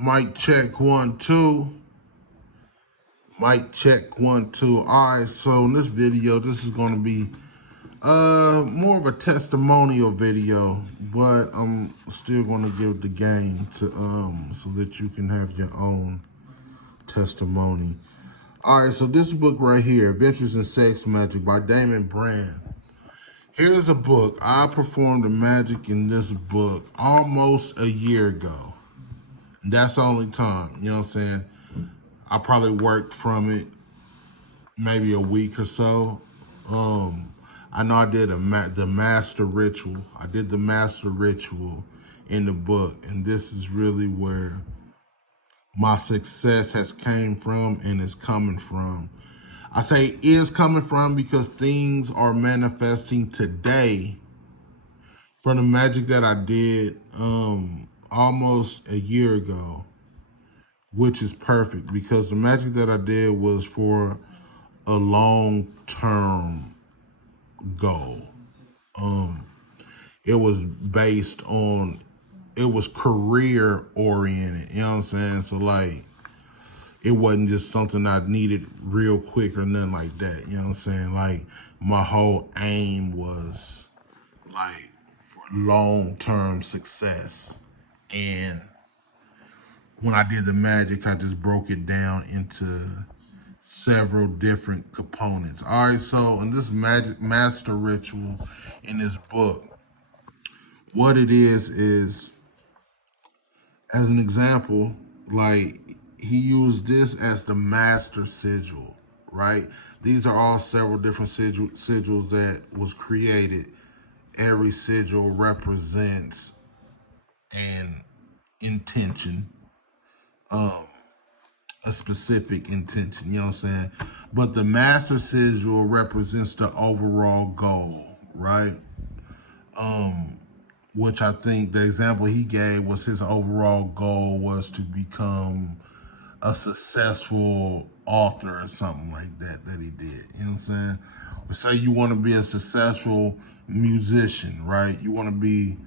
Mic check 1 2. Mic check 1 2. All right, so in this video, this is going to be more of a testimonial video, but I'm still going to give the game to so that you can have your own testimony. All right, so this book right here, Adventures in Sex Magic by Damon Brand. Here's a book. I performed the magic in this book almost a year ago. And that's the only time, you know what I'm saying? I probably worked from it maybe a week or so. I know I did the master ritual. I did the master ritual in the book, and this is really where my success has came from and is coming from. I say is coming from because things are manifesting today from the magic that I did almost a year ago, which is perfect because the magic that I did was for a long-term goal. It was based on, it was career oriented, you know what I'm saying? So like, it wasn't just something I needed real quick or nothing like that. You know what I'm saying? Like, my whole aim was like for long-term success. And when I did the magic, I just broke it down into several different components. All right, so in this magic master ritual in this book, what it is, as an example, like, he used this as the master sigil, right? These are all several different sigils that was created. Every sigil represents an intention, a specific intention, you know what I'm saying? But the master sigil represents the overall goal, right? Which I think the example he gave was his overall goal was to become a successful author or something like that he did. You know what I'm saying? Or say you want to be a successful musician, right? You want to be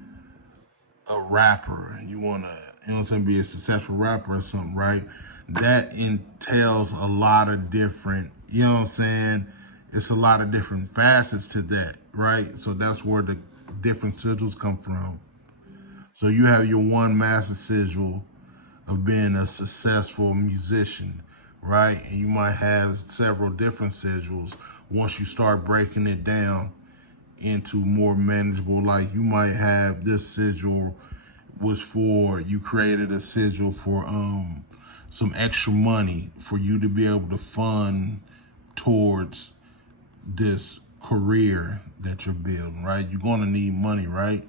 a rapper. You want to, you know what I'm saying, be a successful rapper or something, right? That entails a lot of different, you know what I'm saying? It's a lot of different facets to that, right? So that's where the different sigils come from. So you have your one master sigil of being a successful musician, right? And you might have several different sigils once you start breaking it down into more manageable. Like, you might have this sigil was for, you created a sigil for some extra money for you to be able to fund towards this career that you're building, right? You're gonna need money, right?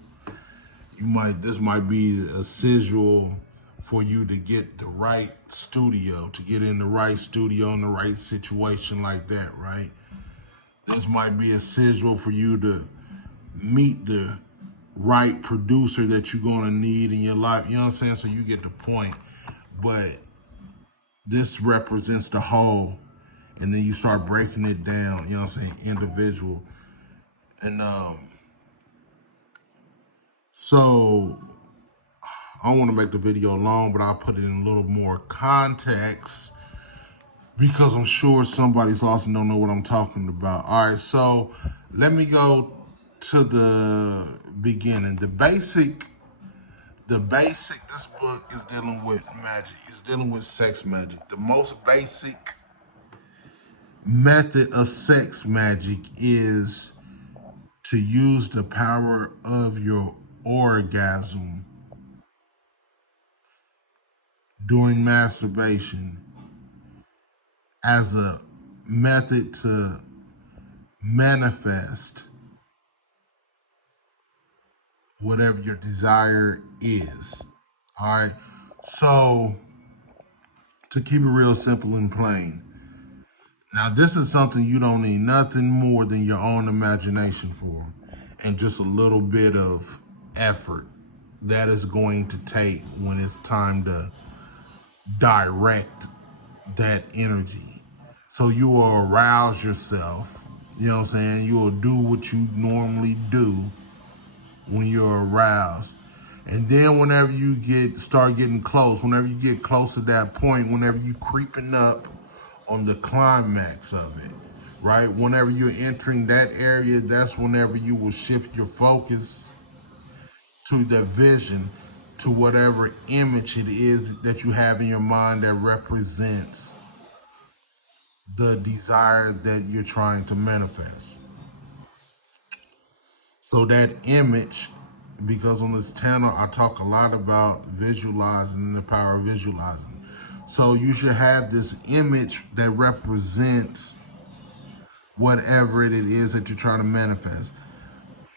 This might be a sigil for you to get the right studio, to get in the right studio in the right situation like that, right? This might be a sigil for you to meet the right producer that you're gonna need in your life, you know what I'm saying? So you get the point. But this represents the whole, and then you start breaking it down, you know what I'm saying, individual. And so I don't want to make the video long, but I'll put it in a little more context because I'm sure somebody's lost and don't know what I'm talking about. All right, so let me go to the beginning. The basic, this book is dealing with magic. It's dealing with sex magic. The most basic method of sex magic is to use the power of your orgasm during masturbation as a method to manifest whatever your desire is. All right. So, to keep it real simple and plain, now this is something you don't need nothing more than your own imagination for, and just a little bit of effort that is going to take when it's time to direct that energy. So you will arouse yourself, you know what I'm saying? You will do what you normally do when you're aroused. And then whenever you start getting close, whenever you get close to that point, whenever you creeping up on the climax of it, right? Whenever you're entering that area, that's whenever you will shift your focus to the vision, to whatever image it is that you have in your mind that represents the desire that you're trying to manifest. So that image, because on this channel I talk a lot about visualizing and the power of visualizing. So you should have this image that represents whatever it is that you're trying to manifest.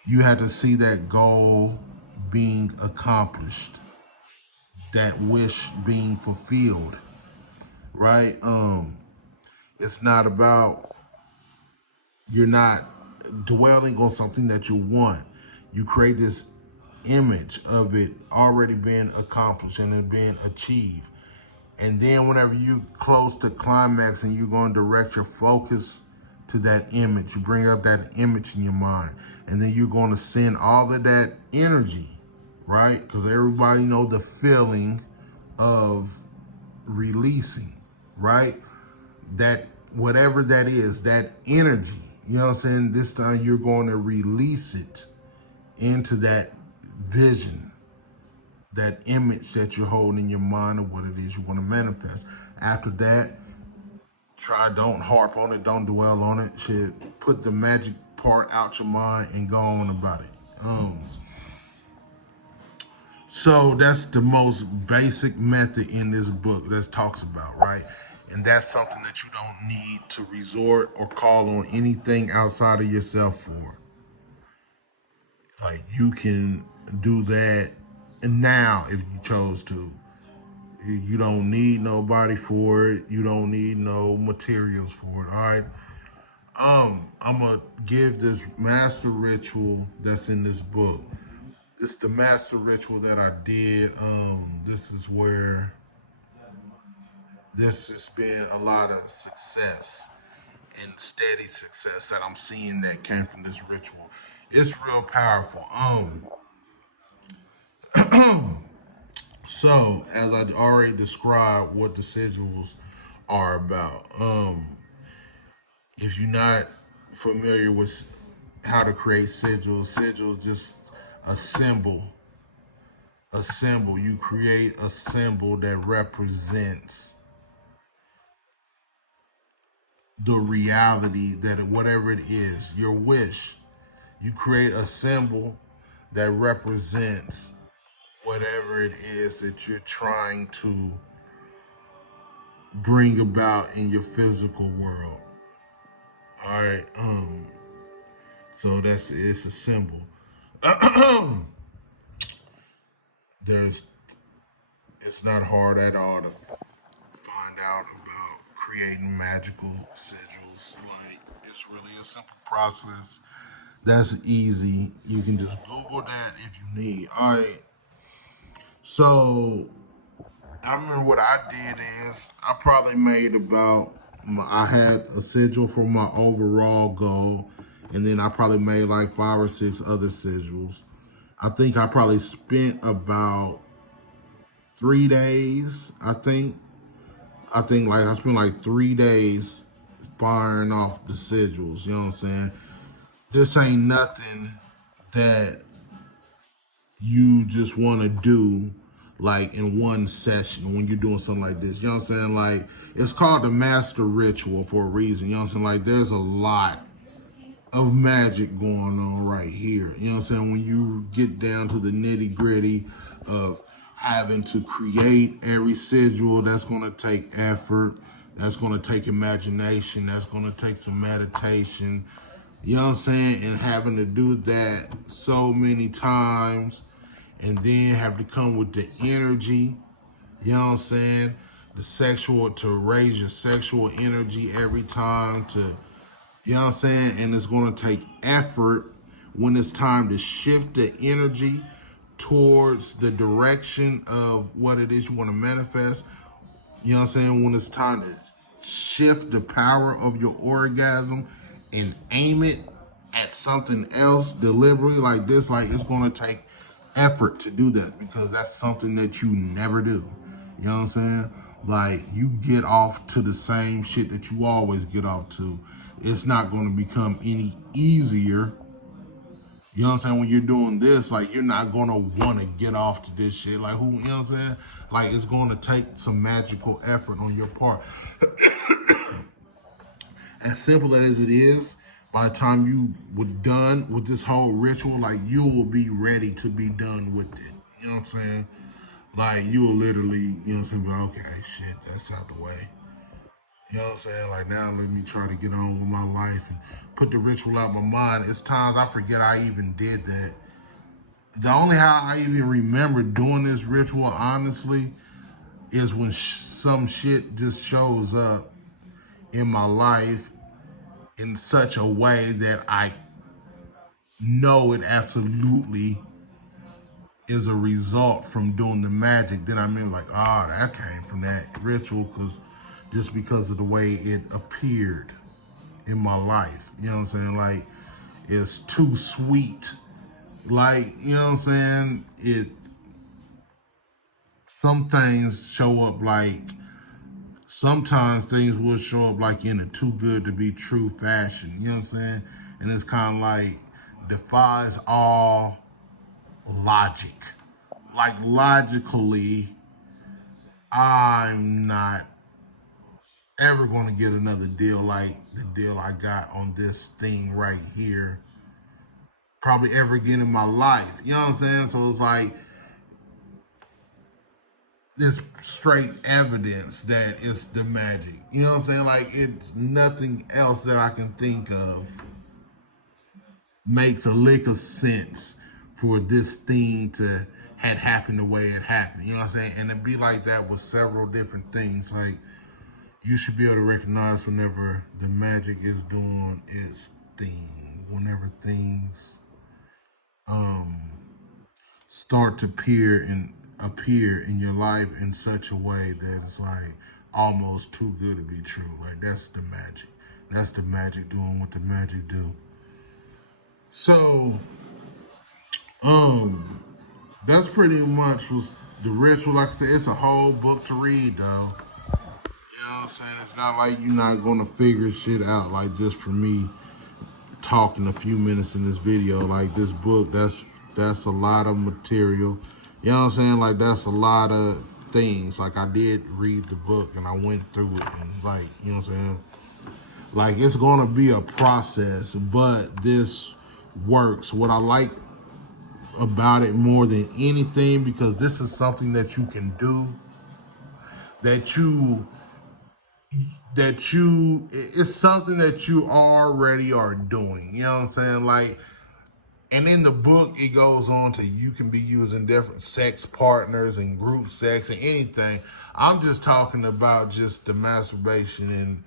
You have to see that goal being accomplished, that wish being fulfilled, right? It's not about, you're not dwelling on something that you want. You create this image of it already being accomplished and it being achieved. And then whenever you close to climax and you're going to direct your focus to that image, you bring up that image in your mind, and then you're going to send all of that energy, right? Because everybody know the feeling of releasing, right? That whatever that is, that energy, you know what I'm saying? This time you're going to release it into that vision, that image that you're holding in your mind of what it is you want to manifest. After that, don't harp on it, don't dwell on it. Shit, put the magic part out your mind and go on about it. So that's the most basic method in this book that talks about, right? And that's something that you don't need to resort or call on anything outside of yourself for. Like, you can do that now if you chose to. You don't need nobody for it. You don't need no materials for it. All right. I'm gonna give this master ritual that's in this book. It's the master ritual that I did. This is where this has been a lot of success and steady success that I'm seeing that came from this ritual. It's real powerful. So as I already described what the sigils are about. If you're not familiar with how to create sigils just a symbol. A symbol. You create a symbol that represents the reality that whatever it is, your wish. You create a symbol that represents whatever it is that you're trying to bring about in your physical world. All right. So it's a symbol. There's It's not hard at all to find out about creating magical sigils. Like, it's really a simple process. That's easy. You can just Google that if you need. All right. So I remember what I did is I probably made I had a sigil for my overall goal, and then I probably made like 5 or 6 other sigils. I think I probably spent about 3 days. I spent like 3 days firing off the sigils. You know what I'm saying? This ain't nothing that you just want to do like in one session when you're doing something like this. You know what I'm saying? Like, it's called the master ritual for a reason. You know what I'm saying? Like, there's a lot of magic going on right here. You know what I'm saying? When you get down to the nitty gritty of having to create every sigil, that's going to take effort. That's going to take imagination. That's going to take some meditation. You know what I'm saying? And having to do that so many times and then have to come with the energy, you know what I'm saying? To raise your sexual energy every time you know what I'm saying? And it's going to take effort when it's time to shift the energy towards the direction of what it is you want to manifest. You know what I'm saying? When it's time to shift the power of your orgasm and aim it at something else deliberately like this, like, it's going to take effort to do that because that's something that you never do. You know what I'm saying? Like, you get off to the same shit that you always get off to. It's not going to become any easier. You know what I'm saying? When you're doing this, like, you're not going to want to get off to this shit. Like, who, you know what I'm saying? Like, it's going to take some magical effort on your part. As simple as it is, by the time you were done with this whole ritual, like, you will be ready to be done with it. You know what I'm saying? Like, you will literally, you know what I'm saying? Like, okay, shit, that's out the way. You know what I'm saying? Like, now let me try to get on with my life and put the ritual out of my mind. It's times I forget I even did that. The only how I even remember doing this ritual, honestly, is when some shit just shows up in my life in such a way that I know it absolutely is a result from doing the magic. Then I remember, like, oh, that came from that ritual because of the way it appeared in my life. You know what I'm saying? Like, it's too sweet. Like, you know what I'm saying? Some things show up like, sometimes things will show up like in a too good to be true fashion. You know what I'm saying? And it's kind of like defies all logic. Like, logically, I'm not ever going to get another deal like the deal I got on this thing right here, probably ever again in my life. You know what I'm saying? So it's like, it's straight evidence that it's the magic. You know what I'm saying? Like, it's nothing else that I can think of makes a lick of sense for this thing to had happened the way it happened. You know what I'm saying? And it'd be like that with several different things. Like, you should be able to recognize whenever the magic is doing its thing. Whenever things start to appear in your life in such a way that it's like almost too good to be true. Like, that's the magic. That's the magic doing what the magic do. So, that's pretty much was the ritual. Like I said, it's a whole book to read, though. You know what I'm saying? It's not like you're not gonna figure shit out like just for me talking a few minutes in this video. Like, this book, that's a lot of material. You know what I'm saying? Like, that's a lot of things. Like, I did read the book and I went through it and, like, you know what I'm saying? Like, it's gonna be a process, but this works. What I like about it more than anything, because this is something that you can do, that it's something that you already are doing. You know what I'm saying? Like, and in the book, it goes on to, you can be using different sex partners and group sex and anything. I'm just talking about just the masturbation and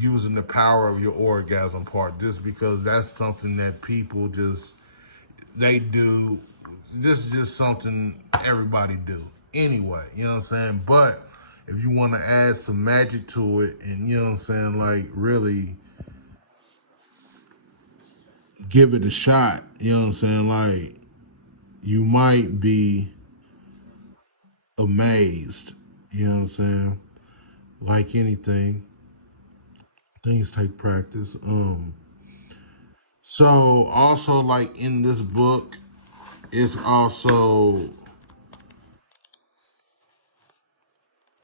using the power of your orgasm part, just because that's something that people they do. This is just something everybody do anyway. You know what I'm saying? But if you want to add some magic to it and, you know what I'm saying, like, really give it a shot, you know what I'm saying, like, you might be amazed. You know what I'm saying? Like anything, things take practice. So also, like, in this book, it's also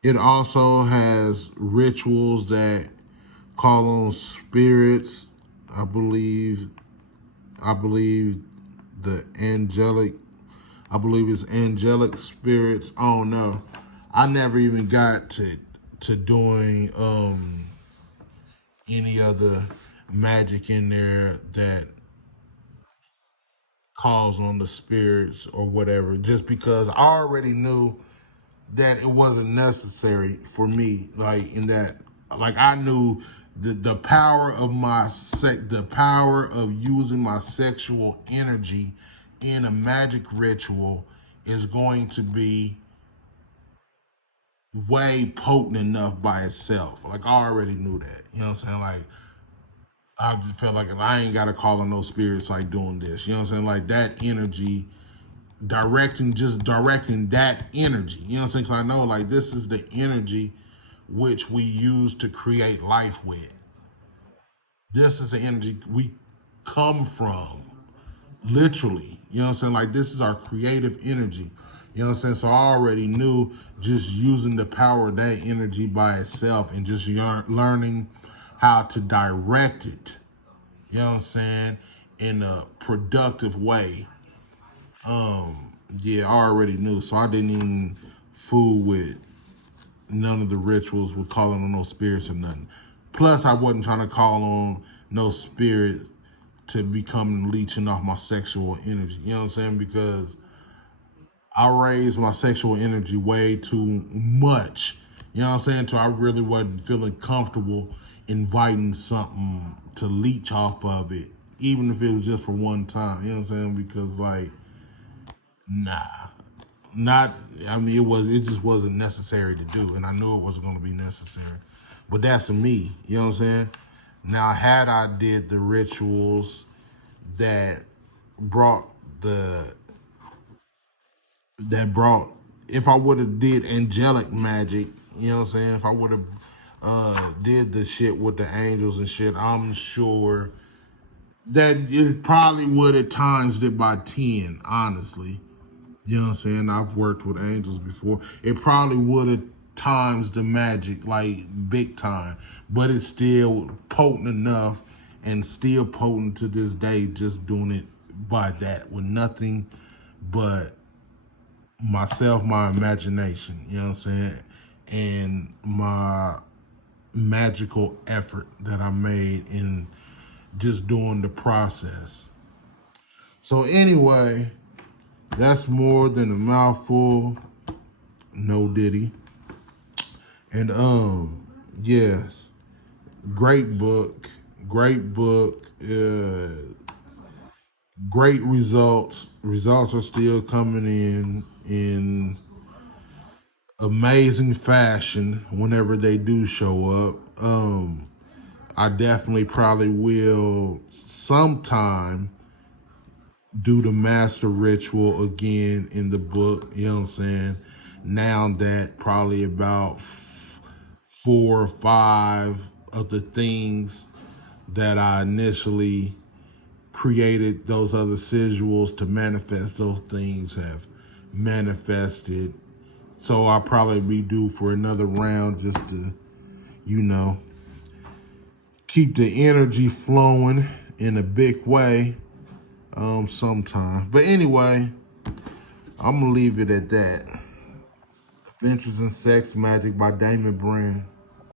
it also has rituals that call on spirits. I believe the angelic. I believe it's angelic spirits. I don't know. I never even got to doing any other magic in there that calls on the spirits or whatever, just because I already knew that it wasn't necessary for me. Like, in that, like, I knew the power of the power of using my sexual energy in a magic ritual is going to be way potent enough by itself. Like, I already knew that. You know what I'm saying? Like, I just felt like I ain't got to call on those spirits like doing this. You know what I'm saying? Like, that energy directing that energy. You know what I'm saying? 'Cause I know like this is the energy which we use to create life with. This is the energy we come from, literally. You know what I'm saying? Like this is our creative energy. You know what I'm saying? So I already knew just using the power of that energy by itself and just learning how to direct it. You know what I'm saying? In a productive way. Yeah, I already knew, so I didn't even fool with none of the rituals with calling on no spirits or nothing. Plus, I wasn't trying to call on no spirit to become leeching off my sexual energy. You know what I'm saying? Because I raised my sexual energy way too much. You know what I'm saying? So I really wasn't feeling comfortable inviting something to leech off of it, even if it was just for one time. You know what I'm saying? Because like, nah, not. I mean, it just wasn't necessary to do, and I knew it wasn't going to be necessary. But that's me. You know what I'm saying? Now, had I did the rituals that brought the that brought if I would have did angelic magic, you know what I'm saying? If I would have did the shit with the angels and shit, I'm sure that it probably would have times it by 10, honestly. You know what I'm saying? I've worked with angels before. It probably would have times the magic like big time, but it's still potent enough and still potent to this day just doing it by that with nothing but myself, my imagination, you know what I'm saying? And my magical effort that I made in just doing the process. So anyway, that's more than a mouthful. No diddy. And yes, great book. Great book. Great results. Results are still coming in amazing fashion whenever they do show up. I definitely probably will sometime do the master ritual again in the book. You know what I'm saying? Now that probably about 4 or 5 of the things that I initially created those other sigils to manifest those things have manifested. So I'll probably be due for another round just to, you know, keep the energy flowing in a big way sometime. But anyway, I'm gonna leave it at that. Adventures in Sex Magic by Damon Brand.